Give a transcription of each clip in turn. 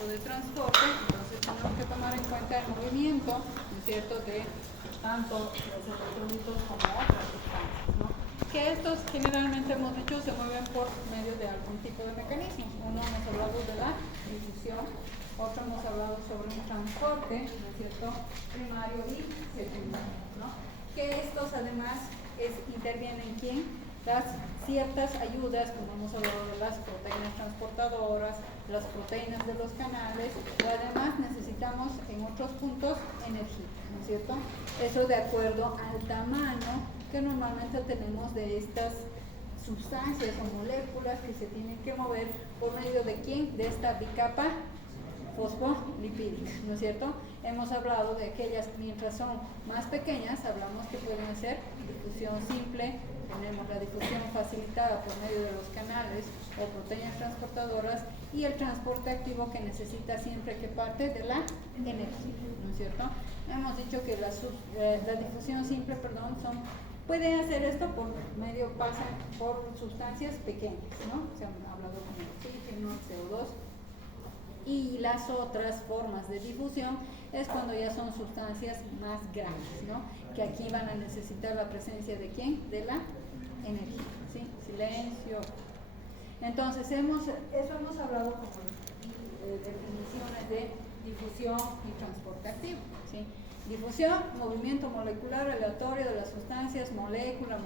tipo de transporte, entonces tenemos que tomar en cuenta el movimiento, ¿no es cierto?, de tanto los electrolitos como otras sustancias, ¿no? Que estos generalmente hemos dicho se mueven por medio de algún tipo de mecanismos. Uno hemos hablado de la difusión, otro hemos hablado sobre un transporte, ¿no es cierto?, primario y secundario, ¿no? Que estos además intervienen ¿quién? Las ciertas ayudas, como hemos hablado de las proteínas transportadoras, las proteínas de los canales, y además necesitamos en otros puntos energía, ¿no es cierto? Eso de acuerdo al tamaño que normalmente tenemos de estas sustancias o moléculas que se tienen que mover por medio de ¿quién? De esta bicapa fosfolipídica, ¿no es cierto? Hemos hablado de aquellas, mientras son más pequeñas, hablamos que pueden ser difusión simple, tenemos la difusión facilitada por medio de los canales o proteínas transportadoras y el transporte activo que necesita siempre que parte de la energía, ¿no es cierto? Hemos dicho que la difusión simple, pueden hacer esto por medio, pasan por sustancias pequeñas, ¿no? Se han hablado como el oxígeno, CO2. Y las otras formas de difusión es cuando ya son sustancias más grandes, ¿no? Que aquí van a necesitar la presencia de ¿quién? De la energía, ¿sí? Silencio. Entonces, eso hemos hablado como definiciones de difusión y transporte activo, ¿sí? Difusión, movimiento molecular aleatorio de las sustancias, molécula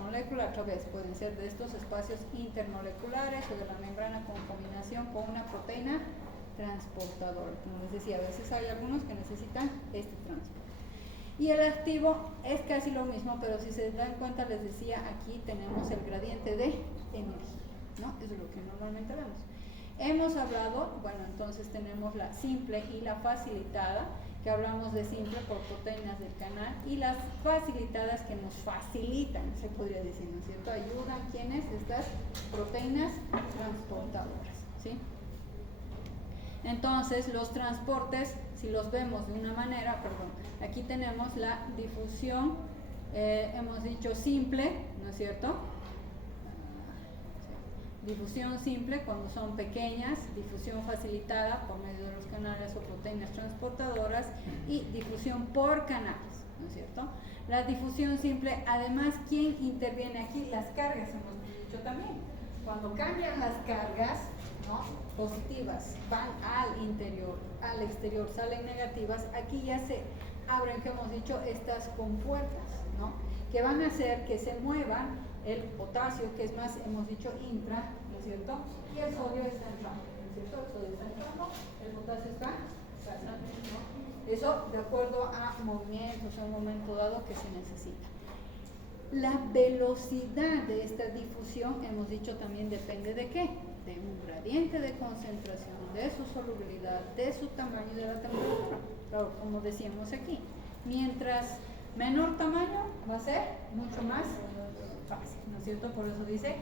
a través, pueden ser de estos espacios intermoleculares o de la membrana con combinación con una proteína transportador. Como les decía, a veces hay algunos que necesitan este transporte. Y el activo es casi lo mismo, pero si se dan cuenta, les decía, aquí tenemos el gradiente de energía, ¿no? Eso es lo que normalmente vemos. Hemos hablado, bueno, entonces tenemos la simple y la facilitada, que hablamos de simple por proteínas del canal, y las facilitadas que nos facilitan, se podría decir, ¿no es cierto? Ayudan, ¿quiénes? Estas proteínas transportadoras, ¿sí? Entonces, los transportes, si los vemos de una manera, aquí tenemos la difusión, hemos dicho simple, ¿no es cierto? Difusión simple cuando son pequeñas, difusión facilitada por medio de los canales o proteínas transportadoras y difusión por canales, ¿no es cierto? La difusión simple, además, ¿quién interviene aquí? Las cargas, hemos dicho también. Cuando cambian las cargas, ¿no?, positivas, van al interior, al exterior, salen negativas, aquí ya se abren, que hemos dicho, estas compuertas, ¿no?, que van a hacer que se muevan el potasio, que es más, hemos dicho, intra, ¿no es cierto?, y el sodio está entrando, ¿no es cierto?, el sodio está entrando, el potasio está saliendo, ¿no? Eso de acuerdo a movimientos, a un momento dado que se necesita. La velocidad de esta difusión, hemos dicho, también depende de ¿qué? De un gradiente de concentración, de su solubilidad, de su tamaño y de la temperatura. Claro, como decíamos aquí, mientras menor tamaño va a ser mucho más fácil, ¿no es cierto? Por eso dice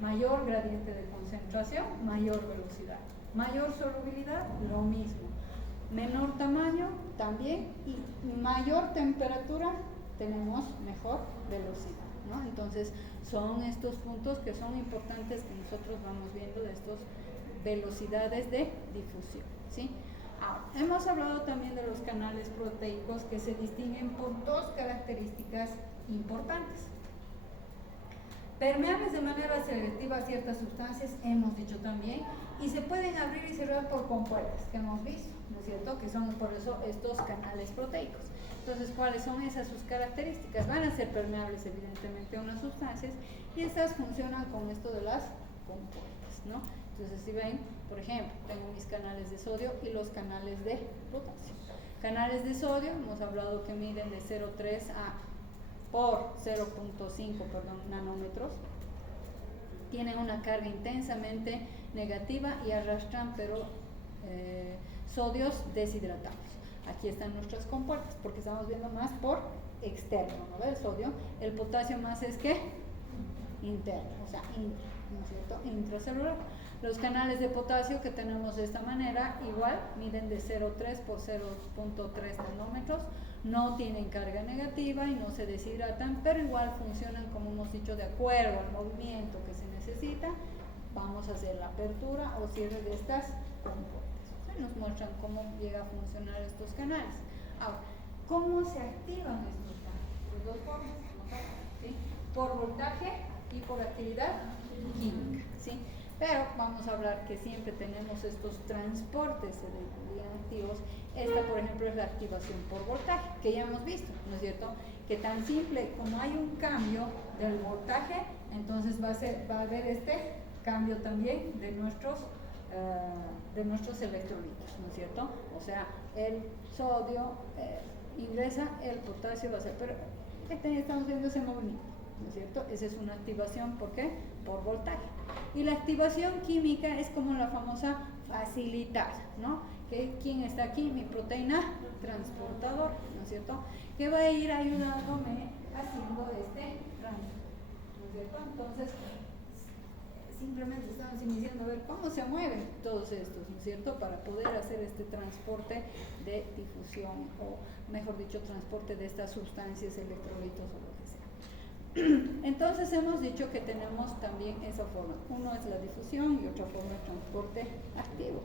mayor gradiente de concentración, mayor velocidad. Mayor solubilidad, lo mismo. Menor tamaño también, y mayor temperatura tenemos mejor velocidad, ¿no? Entonces son estos puntos que son importantes que nosotros vamos viendo de estas velocidades de difusión, ¿sí? Ahora, hemos hablado también de los canales proteicos que se distinguen por dos características importantes. Permeables de manera selectiva a ciertas sustancias, hemos dicho también, y se pueden abrir y cerrar por compuertas, que hemos visto, ¿no es cierto?, que son por eso estos canales proteicos. Entonces, ¿cuáles son esas sus características? Van a ser permeables evidentemente a unas sustancias, y estas funcionan con esto de las compuertas, ¿no? Entonces, si ven, por ejemplo, tengo mis canales de sodio y los canales de potasio. Canales de sodio, hemos hablado que miden de 0,3 por 0,5 nanómetros, tienen una carga intensamente negativa y arrastran sodios deshidratados. Aquí están nuestras compuertas, porque estamos viendo más por externo, ¿no? El sodio, el potasio más es que interno, o sea, ¿no es cierto?, intracelular. Los canales de potasio que tenemos de esta manera, igual, miden de 0,3 por 0,3 nanómetros, no tienen carga negativa y no se deshidratan, pero igual funcionan, como hemos dicho, de acuerdo al movimiento que se necesita. Vamos a hacer la apertura o cierre de estas compuertas. nos muestran cómo llega a funcionar estos canales. Ahora, ¿cómo se activan estos canales? De dos formas, ¿sí? Por voltaje y por actividad química, ¿sí? Pero vamos a hablar que siempre tenemos estos transportes activos. Esta, por ejemplo, es la activación por voltaje, que ya hemos visto, ¿no es cierto? Que tan simple como hay un cambio del voltaje, entonces va a haber este cambio también de nuestros electrolitos, ¿no es cierto? O sea, el sodio ingresa, el potasio va a ser, pero estamos viendo ese movimiento, ¿no es cierto? Esa es una activación, ¿por qué? Por voltaje. Y la activación química es como la famosa facilitada, ¿no? ¿Quién está aquí? Mi proteína transportador, ¿no es cierto? Que va a ir ayudándome haciendo este tránsito, ¿no es cierto? Entonces, simplemente estamos iniciando a ver cómo se mueven todos estos, ¿no es cierto? Para poder hacer este transporte de difusión, o mejor dicho, transporte de estas sustancias, electrolitos o lo que sea. Entonces hemos dicho que tenemos también esa forma. Uno es la difusión y otra forma es transporte activo.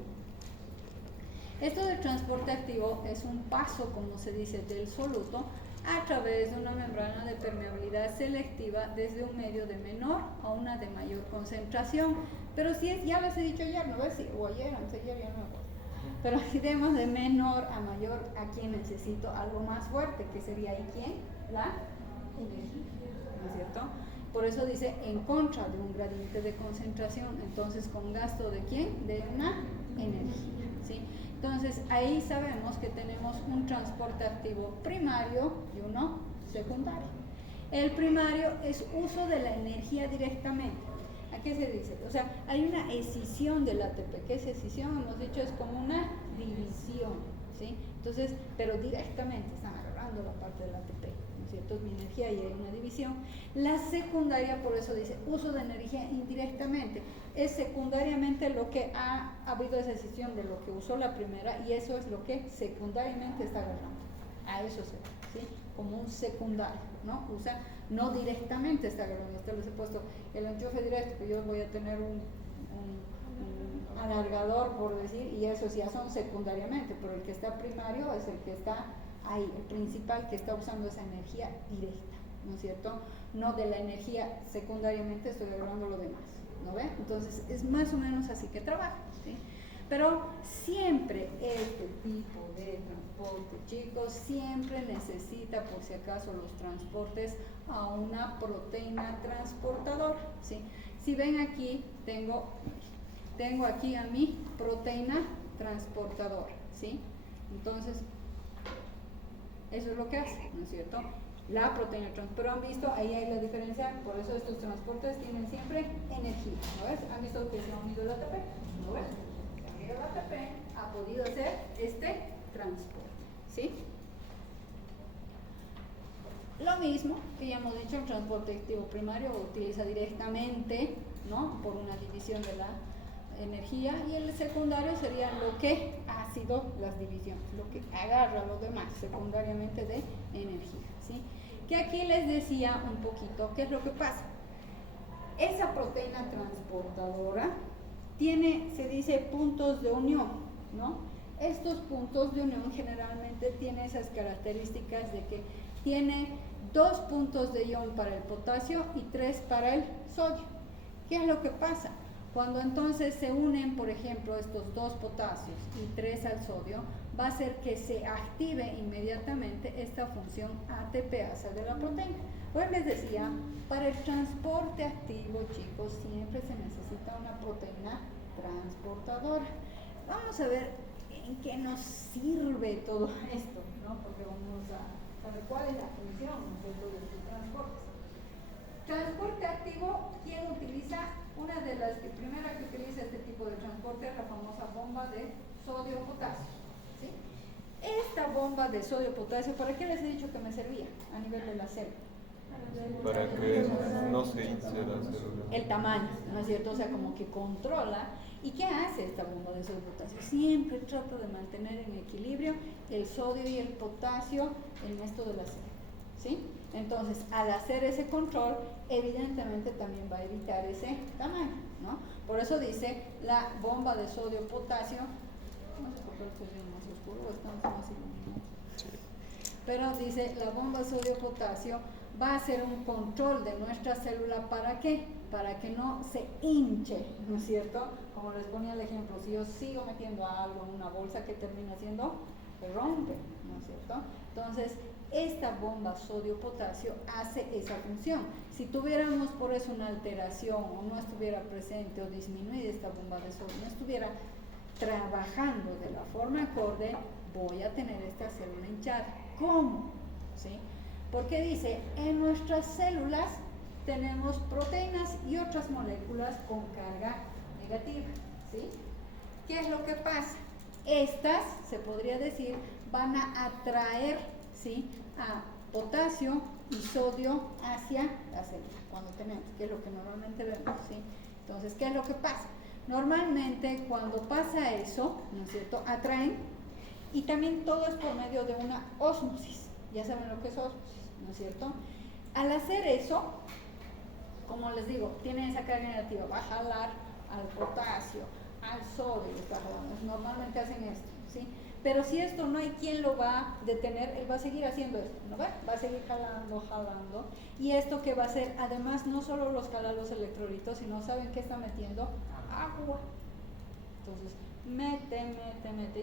Esto del transporte activo es un paso, como se dice, del soluto a través de una membrana de permeabilidad selectiva desde un medio de menor a una de mayor concentración. Pero si es, ya les he dicho ayer, ¿no ves? O ayer, anteayer, ya no me acuerdo. Pero si tenemos de menor a mayor, aquí necesito algo más fuerte, que sería ahí, ¿quién? La energía, ¿no es cierto? Por eso dice en contra de un gradiente de concentración. Entonces, ¿con gasto de quién? De una energía, ¿sí? Entonces, ahí sabemos que tenemos un transporte activo primario y uno secundario. El primario es uso de la energía directamente. ¿A qué se dice? O sea, hay una escisión del ATP. ¿Qué es escisión? Hemos dicho es como una división, ¿sí? Entonces, pero directamente están agarrando la parte del ATP, ¿no es cierto? Es mi energía y hay una división. La secundaria, por eso dice uso de energía indirectamente. Es secundariamente lo que ha habido esa escisión de lo que usó la primera, y eso es lo que secundariamente está agarrando. A eso se va, ¿sí? Como un secundario, ¿no? Usa, no directamente está agarrando. Este les he puesto el enchufe directo, que yo voy a tener un alargador, por decir, y esos ya son secundariamente, pero el que está primario es el que está ahí, el principal, que está usando esa energía directa, ¿no es cierto? No de la energía secundariamente estoy agarrando lo demás, ¿no ven? Entonces es más o menos así que trabaja, ¿sí? Pero siempre este tipo de transporte, chicos, siempre necesita, por si acaso, los transportes a una proteína transportadora, ¿sí? Si ven aquí, tengo aquí a mi proteína transportadora, ¿sí? Entonces, eso es lo que hace, ¿no es cierto? La proteína transportadora. Pero han visto, ahí hay la diferencia, por eso estos transportes tienen siempre energía, ¿no ves? ¿Han visto que se ha unido el ATP? ¿No ves? El ATP ha podido hacer este transporte, ¿sí? Lo mismo que ya hemos dicho, el transporte activo primario utiliza directamente, ¿no? Por una división de la energía, y el secundario sería lo que ha sido las divisiones, lo que agarra lo demás secundariamente de energía, ¿sí? Que aquí les decía un poquito qué es lo que pasa. Esa proteína transportadora tiene, se dice, puntos de unión, ¿no? Estos puntos de unión generalmente tienen esas características de que tiene 2 puntos de ion para el potasio y 3 para el sodio. ¿Qué es lo que pasa? Cuando entonces se unen, por ejemplo, estos 2 potasios y 3 al sodio, va a hacer que se active inmediatamente esta función ATPasa de la proteína. Pues les decía, para el transporte activo, chicos, siempre se necesita una proteína transportadora. Vamos a ver en qué nos sirve todo esto, ¿no? Porque vamos a saber cuál es la función de todos estos transportes. Transporte activo, ¿quién utiliza? Una de las primeras que utiliza este tipo de transporte es la famosa bomba de sodio-potasio, ¿sí? Esta bomba de sodio-potasio, ¿para qué les he dicho que me servía a nivel de la célula? Para que no se hinche la célula. El tamaño, ¿no es cierto? O sea, como que controla. ¿Y qué hace esta bomba de sodio-potasio? Siempre trata de mantener en equilibrio el sodio y el potasio en esto de la célula, ¿sí? Entonces, al hacer ese control, evidentemente también va a evitar ese tamaño, ¿no? Por eso dice la bomba de sodio-potasio, no sé por se ve más oscuro o estamos más iluminados. Sí. Pero dice, la bomba sodio-potasio va a ser un control de nuestra célula, ¿para qué? Para que no se hinche, ¿no es cierto? Como les ponía el ejemplo, si yo sigo metiendo algo en una bolsa, ¿qué termina haciendo? Se rompe, ¿no es cierto? Entonces, esta bomba sodio-potasio hace esa función. Si tuviéramos por eso una alteración o no estuviera presente o disminuida esta bomba de sodio, no estuviera trabajando de la forma acorde, voy a tener esta célula hinchada. ¿Cómo? ¿Sí? Porque dice, en nuestras células tenemos proteínas y otras moléculas con carga negativa, ¿sí? ¿Qué es lo que pasa? Estas, se podría decir, van a atraer, ¿sí?, a potasio y sodio hacia la célula, cuando tenemos, que es lo que normalmente vemos, ¿sí? Entonces, ¿qué es lo que pasa? Normalmente, cuando pasa eso, ¿no es cierto?, atraen, y también todo es por medio de una ósmosis. Ya saben lo que es ósmosis, ¿no es cierto? Al hacer eso, como les digo, tiene esa carga negativa, va a jalar al potasio, al sodio, normalmente hacen esto, ¿sí? Pero si esto no hay quien lo va a detener, él va a seguir haciendo esto, ¿no ve? Va a seguir jalando, jalando, y esto que va a hacer, además, no solo los jala los electrolitos, sino ¿saben qué está metiendo? Agua. Entonces, mete,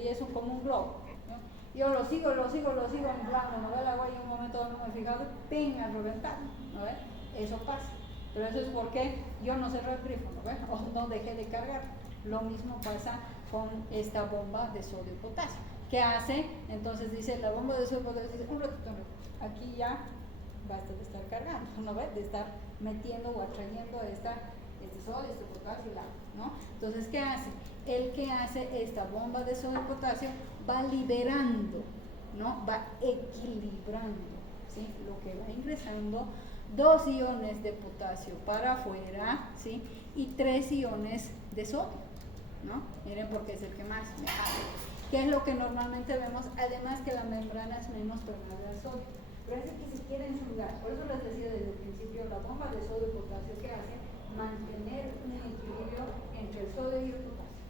y es como un globo, ¿no? Yo lo sigo inflando, ¿no ve? El agua y en un momento no me he fijado, ¡ping!, a reventar, ¿no ve? Eso pasa. Pero eso es porque yo no cerré el grifo, ¿no ve? O no dejé de cargar. Lo mismo pasa con esta bomba de sodio y potasio. ¿Qué hace? Entonces dice, la bomba de sodio y potasio dice, un ratito, aquí ya basta de estar cargando, ¿no ve? De estar metiendo o atrayendo este sodio, este potasio y el agua, ¿no? Entonces, ¿qué hace? El que hace esta bomba de sodio y potasio va liberando, ¿no? Va equilibrando, ¿sí? Lo que va ingresando, 2 iones de potasio para afuera, ¿sí? Y 3 iones de sodio, ¿no? Miren, porque es el que más me hace. ¿Qué es lo que normalmente vemos? Además que la membrana es menos permeable al sodio. Pero es que se quiere en su lugar. Por eso les decía desde el principio, la bomba de sodio y potasio, ¿qué hace? Mantener un equilibrio entre el sodio y el potasio,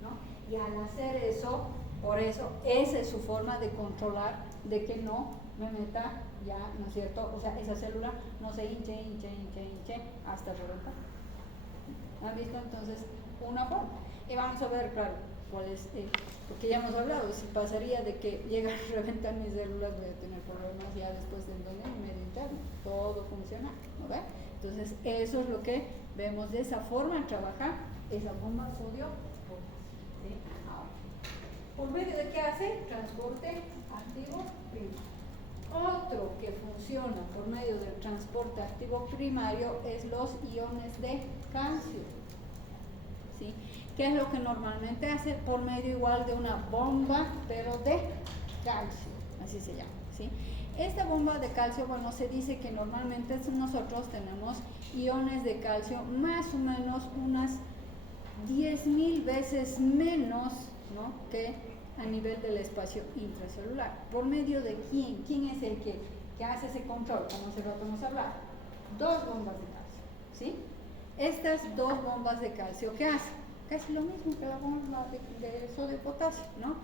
¿no? Y al hacer eso, por eso, esa es su forma de controlar de que no me meta ya, ¿no es cierto? O sea, esa célula no se hinche hasta reventar. ¿Han visto? Entonces, una forma. Y vamos a ver, claro, cuál es, porque ya hemos hablado, si pasaría de que llega a reventar mis células, voy a tener problemas ya después del medio interno, todo funciona, ¿no ve? Entonces, eso es lo que vemos de esa forma, trabajar esa bomba sodio, ¿sí? Ahora, ¿por medio de qué hace? Transporte activo primario. Otro que funciona por medio del transporte activo primario es los iones de calcio, ¿sí? ¿Qué es lo que normalmente hace? Por medio igual de una bomba, pero de calcio, así se llama, ¿sí? Esta bomba de calcio, bueno, se dice que normalmente nosotros tenemos iones de calcio más o menos unas 10.000 veces menos, ¿no?, que a nivel del espacio intracelular. ¿Por medio de quién? ¿Quién es el que hace ese control? Como hace rato hemos hablado. 2 bombas de calcio, ¿sí? Estas 2 bombas de calcio, ¿qué hacen? Casi lo mismo que la bomba de sodio y potasio, ¿no?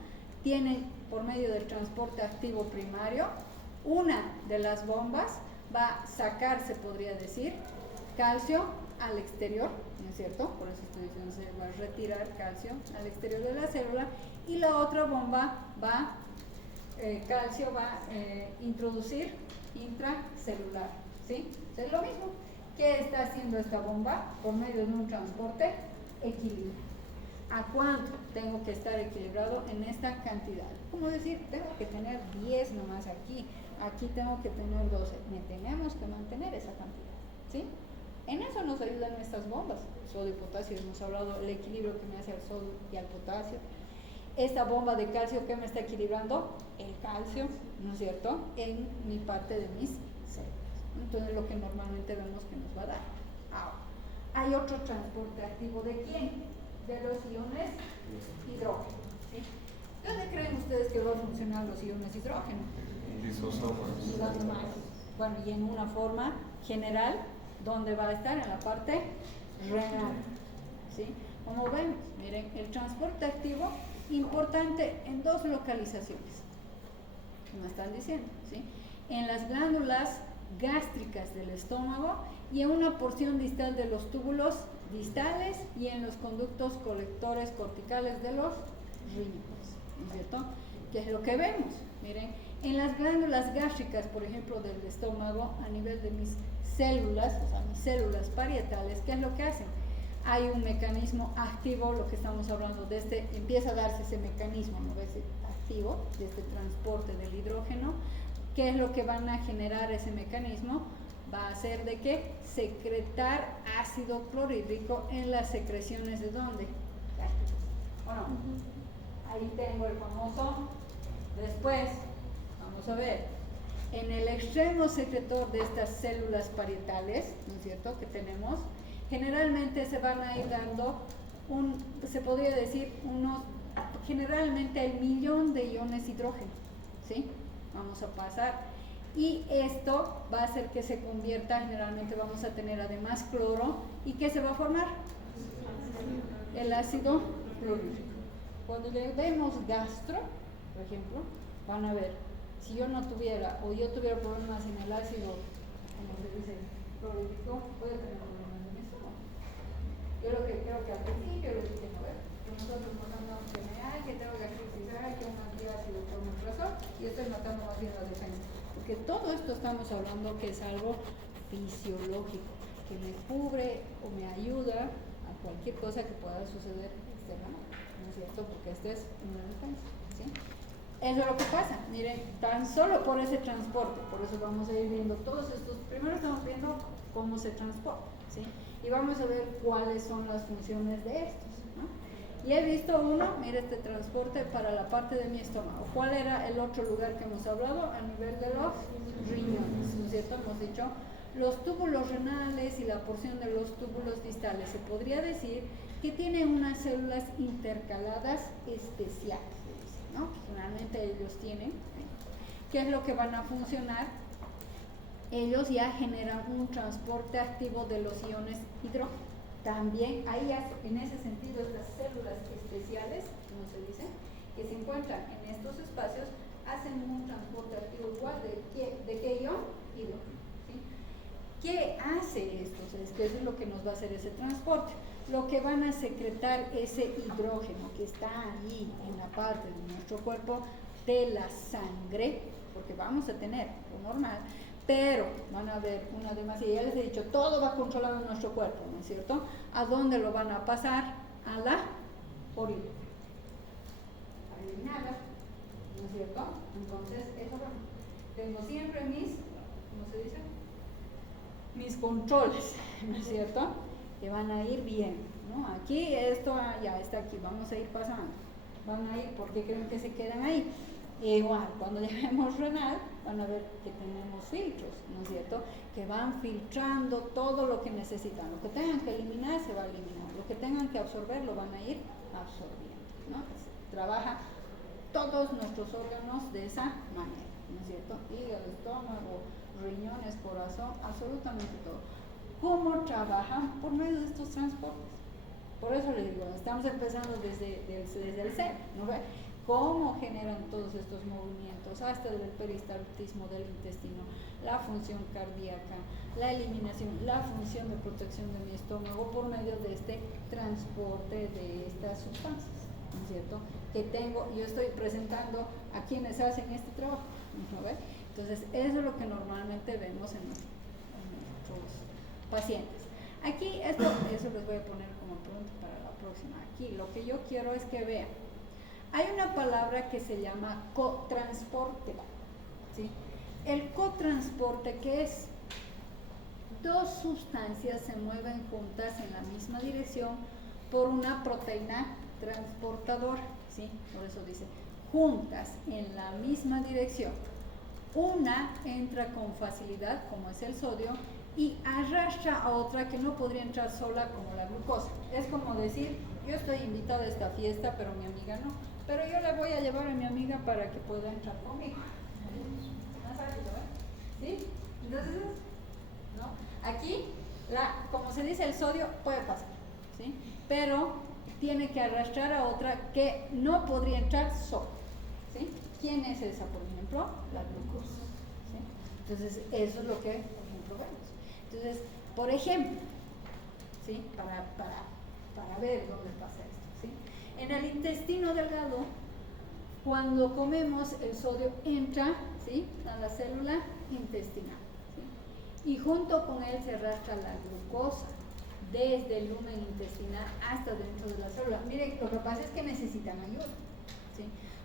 Tienen, por medio del transporte activo primario, una de las bombas va a sacar, se podría decir, calcio al exterior, ¿no es cierto? Por eso estoy diciendo, se va a retirar calcio al exterior de la célula, y la otra bomba calcio va a introducir intracelular, ¿sí? Es lo mismo. ¿Qué está haciendo esta bomba? Por medio de un transporte, equilibrio. ¿A cuánto tengo que estar equilibrado en esta cantidad? Como decir, tengo que tener 10 nomás aquí tengo que tener 12, tenemos que mantener esa cantidad, ¿sí? En eso nos ayudan estas bombas, sodio y potasio. Hemos hablado del equilibrio que me hace al sodio y al potasio. Esta bomba de calcio, ¿qué me está equilibrando? El calcio, ¿no es cierto?, en mi parte de mis células. Entonces, lo que normalmente vemos que nos va a dar. Ahora, hay otro transporte activo, ¿de quién? De los iones hidrógeno, ¿sí? ¿Dónde creen ustedes que van a funcionar los iones hidrógeno? Lisosomas. Bueno, y en una forma general, ¿dónde va a estar? En la parte renal, ¿sí? Como ven, miren, el transporte activo Importante en dos localizaciones, me están diciendo, ¿sí? En las glándulas gástricas del estómago y en una porción distal de los túbulos distales y en los conductos colectores corticales de los riñones, ¿no es cierto? ¿Qué es lo que vemos? Miren, en las glándulas gástricas, por ejemplo, del estómago, a nivel de mis células, o sea, mis células parietales, ¿qué es lo que hacen? Hay un mecanismo activo, lo que estamos hablando de empieza a darse ese mecanismo, ¿no ves? Activo, de este transporte del hidrógeno. ¿Qué es lo que van a generar ese mecanismo? Va a hacer de que secretar ácido clorhídrico en las secreciones de ¿dónde? Bueno, ahí tengo el famoso. Después, vamos a ver, en el extremo secretor de estas células parietales, ¿no es cierto?, que tenemos, generalmente se van a ir dando se podría decir, generalmente el 1.000.000 de iones hidrógeno, ¿sí? Vamos a pasar. Y esto va a hacer que se convierta, generalmente vamos a tener además cloro, ¿y qué se va a formar? El ácido clorhídrico. Cuando le vemos gastro, por ejemplo, van a ver, si yo no tuviera, o yo tuviera problemas en el ácido, como se dice, clorhídrico, voy a tener problemas en mi estómago. Yo lo que creo que al principio lo dije, a ver, que nosotros matamos que que tengo gastritis, que un antiácido por un razón, y estoy matando más bien la defensa. Porque todo esto estamos hablando que es algo fisiológico, que me cubre o me ayuda a cualquier cosa que pueda suceder externamente, ¿no es cierto? Porque este es una defensa, ¿sí? Eso es lo que pasa, miren, tan solo por ese transporte, por eso vamos a ir viendo todos estos, primero estamos viendo cómo se transporta, ¿sí? Y vamos a ver cuáles son las funciones de estos, ¿no? Y he visto uno, mire este transporte para la parte de mi estómago. ¿Cuál era el otro lugar que hemos hablado? A nivel de los riñones, ¿no es cierto? Hemos dicho los túbulos renales y la porción de los túbulos distales. Se podría decir que tienen unas células intercaladas especiales, ¿no? Que generalmente ellos tienen. ¿Qué es lo que van a funcionar? Ellos ya generan un transporte activo de los iones hidrógeno. También ahí en ese sentido estas células especiales, como se dice, que se encuentran en estos espacios, hacen un transporte activo igual de qué ion? Hidrógeno, ¿sí? ¿Qué hace esto? O sea, es que eso es lo que nos va a hacer ese transporte. Lo que van a secretar ese hidrógeno que está ahí en la parte de nuestro cuerpo, de la sangre, porque vamos a tener lo normal, pero van a ver una demasiada, ya les he dicho, todo va controlado en nuestro cuerpo, ¿no es cierto? ¿A dónde lo van a pasar? A la orina. A eliminarla, ¿no es cierto? Entonces, eso bueno, tengo siempre ¿cómo se dice? Mis controles, ¿no es cierto? Que van a ir bien, ¿no? Aquí esto ya está aquí, vamos a ir pasando. Van a ir porque creen que se quedan ahí. Igual, cuando lleguemos renal, van a ver que tenemos filtros, ¿no es cierto? Que van filtrando todo lo que necesitan. Lo que tengan que eliminar, se va a eliminar. Lo que tengan que absorber, lo van a ir absorbiendo, ¿no? Trabaja todos nuestros órganos de esa manera, ¿no es cierto? Hígado, estómago, riñones, corazón, absolutamente todo. ¿Cómo trabajan? Por medio de estos transportes. Por eso les digo, estamos empezando desde el ser, ¿no ve? Cómo generan todos estos movimientos, hasta el peristaltismo del intestino, la función cardíaca, la eliminación, la función de protección de mi estómago por medio de este transporte de estas sustancias, ¿no es cierto? Yo estoy presentando a quienes hacen este trabajo, ¿no ve? Entonces, eso es lo que normalmente vemos en nuestros pacientes. Aquí, eso les voy a poner como pregunta para la próxima. Aquí, lo que yo quiero es que vean. Hay una palabra que se llama cotransporte, ¿sí? El cotransporte, que es dos sustancias se mueven juntas en la misma dirección por una proteína transportadora, ¿sí? Por eso dice juntas en la misma dirección. Una entra con facilidad, como es el sodio, y arrastra a otra que no podría entrar sola, como la glucosa. Es como decir, yo estoy invitada a esta fiesta, pero mi amiga no. Pero yo le voy a llevar a mi amiga para que pueda entrar conmigo. Más rápido, ¿eh? ¿Sí? Entonces, ¿no? Aquí, como se dice, el sodio puede pasar, ¿sí? Pero tiene que arrastrar a otra que no podría entrar sola, ¿sí? ¿Quién es esa, por ejemplo? La glucosa, ¿sí? Entonces, eso es lo que, por ejemplo, vemos. Entonces, por ejemplo, ¿sí? Para ver dónde pasa esto, ¿sí? En el intestino delgado, cuando comemos, el sodio entra, ¿sí?, a la célula intestinal, ¿sí? Y junto con él se arrastra la glucosa desde el lumen intestinal hasta dentro de la célula. Miren, lo que pasa es que necesitan ayuda, ¿sí?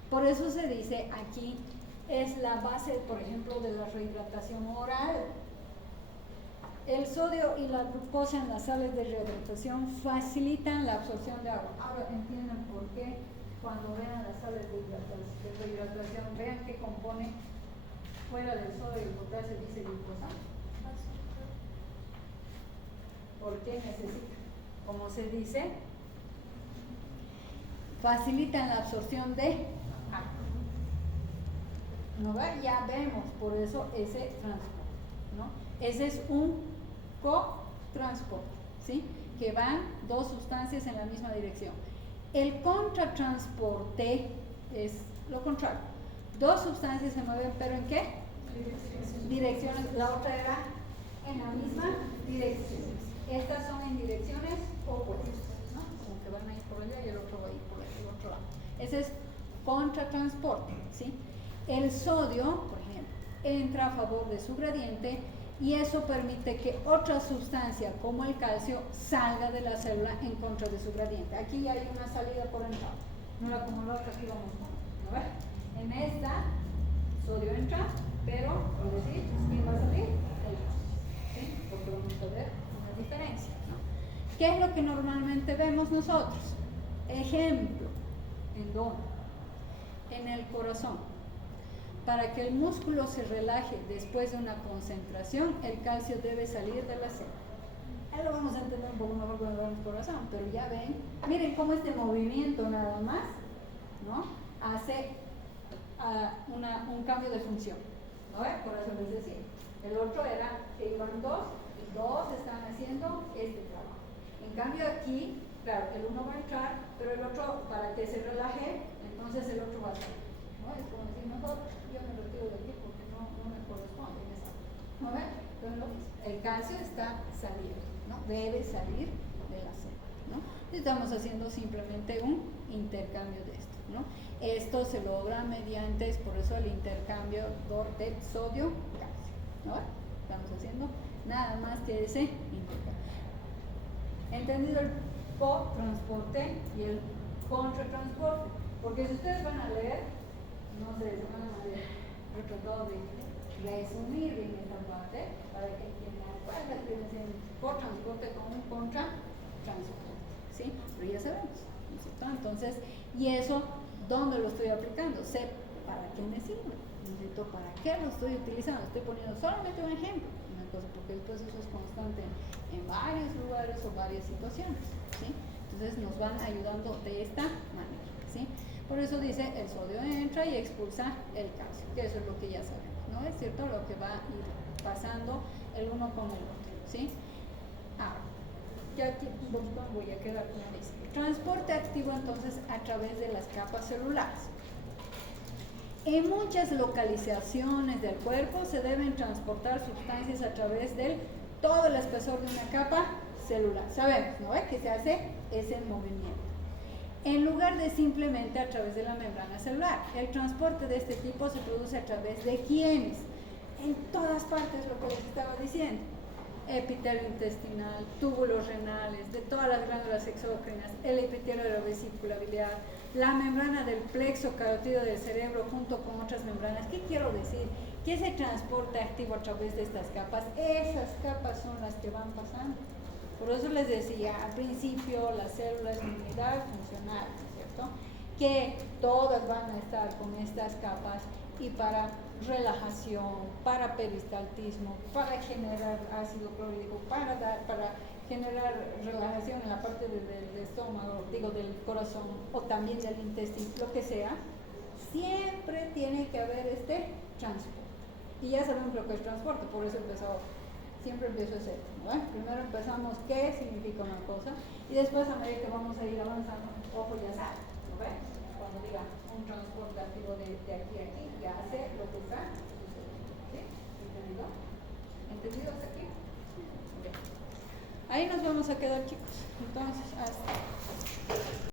Por eso se dice aquí, es la base, por ejemplo, de la rehidratación oral. El sodio y la glucosa en las sales de rehidratación facilitan la absorción de agua. Ahora entiendan por qué cuando vean las sales de rehidratación, vean que compone fuera del sodio y el potasio, dice glucosa. ¿Por qué necesita? Como se dice, facilitan la absorción de agua. ¿No va? Ya vemos, por eso ese transporte, ¿no? Ese es un cotransporte, ¿sí? Que van dos sustancias en la misma dirección. El contratransporte es lo contrario. Dos sustancias se mueven, ¿pero en qué? Direcciones. La otra era en la misma dirección. Estas son en direcciones opuestas, ¿no? Como que van a ir por allá y el otro va a ir por el otro lado. Ese es contratransporte, ¿sí? El sodio, por ejemplo, entra a favor de su gradiente y eso permite que otra sustancia como el calcio salga de la célula en contra de su gradiente. Aquí ya hay una salida por entrada, no era como la otra que íbamos a ver. En esta, sodio entra, pero, por decir, ¿quién va a salir? El calcio, ¿sí? Porque vamos a ver una diferencia, ¿no? ¿Qué es lo que normalmente vemos nosotros? Ejemplo, ¿en dónde? En el corazón. Para que el músculo se relaje después de una concentración, el calcio debe salir de la célula. Ahí lo vamos a entender un poco mejor cuando veamos el corazón, pero ya ven, miren cómo este movimiento nada más, ¿no?, hace un cambio de función, ¿no ven? Corazón es decir, el otro era que iban dos, y dos están haciendo este trabajo. En cambio aquí, claro, el uno va a entrar, pero el otro, para que se relaje, entonces el otro va a salir, ¿no? Es como decir, mejor yo me retiro de aquí porque no me corresponde en esta, ¿no ven? Entonces el calcio está saliendo, ¿no? Debe salir de la célula, ¿no? Estamos haciendo simplemente un intercambio de esto, ¿no? Esto se logra mediante, por eso el intercambio de sodio-calcio, ¿no? Estamos haciendo nada más que ese intercambio. ¿Entendido el cotransporte y el contratransporte? Porque si ustedes van a leer, no sé, se van a leer, he tratado de resumir en esta parte para que entiendan cuál es la diferencia entre cotransporte con un contratransporte, ¿sí? Pero ya sabemos, ¿no es cierto? Entonces, y eso, ¿dónde lo estoy aplicando? Sé para qué me sirve, ¿no es cierto? ¿Para qué lo estoy utilizando? Estoy poniendo solamente un ejemplo, una cosa, porque después eso es constante en varios lugares o varias situaciones, ¿sí? Entonces nos van ayudando de esta manera, ¿sí? Por eso dice, el sodio entra y expulsa el calcio, que eso es lo que ya sabemos, ¿no es cierto? Lo que va a ir pasando el uno con el otro, ¿sí? Ahora, ya aquí voy a quedar con la lista. Transporte activo entonces a través de las capas celulares. En muchas localizaciones del cuerpo se deben transportar sustancias a través del todo el espesor de una capa celular. Sabemos, ¿no? Que se hace ese movimiento. En lugar de simplemente a través de la membrana celular. El transporte de este tipo se produce a través de ¿quiénes? En todas partes, lo que les estaba diciendo. Epitelio intestinal, túbulos renales, de todas las glándulas exócrinas, el epitelio de la vesícula biliar, la membrana del plexo carotídeo del cerebro junto con otras membranas. ¿Qué quiero decir? Que ese transporte activo a través de estas capas, esas capas son las que van pasando. Por eso les decía al principio, las células de unidad funcional, ¿no es cierto? Que todas van a estar con estas capas y para relajación, para peristaltismo, para generar ácido clorhídrico, para generar relajación en la parte del estómago, digo del corazón o también del intestino, lo que sea, siempre tiene que haber este transporte. Y ya sabemos lo que es transporte, por eso empezó siempre empiezo ese, ¿no? Primero empezamos qué significa una cosa y después a medida que vamos a ir avanzando, ojo, ya saben, ¿no ven? Cuando diga un transporte activo de aquí a aquí, que hace lo que está, ¿sí? ¿Entendido? ¿Entendido hasta aquí? Okay. Ahí nos vamos a quedar, chicos. Entonces, hasta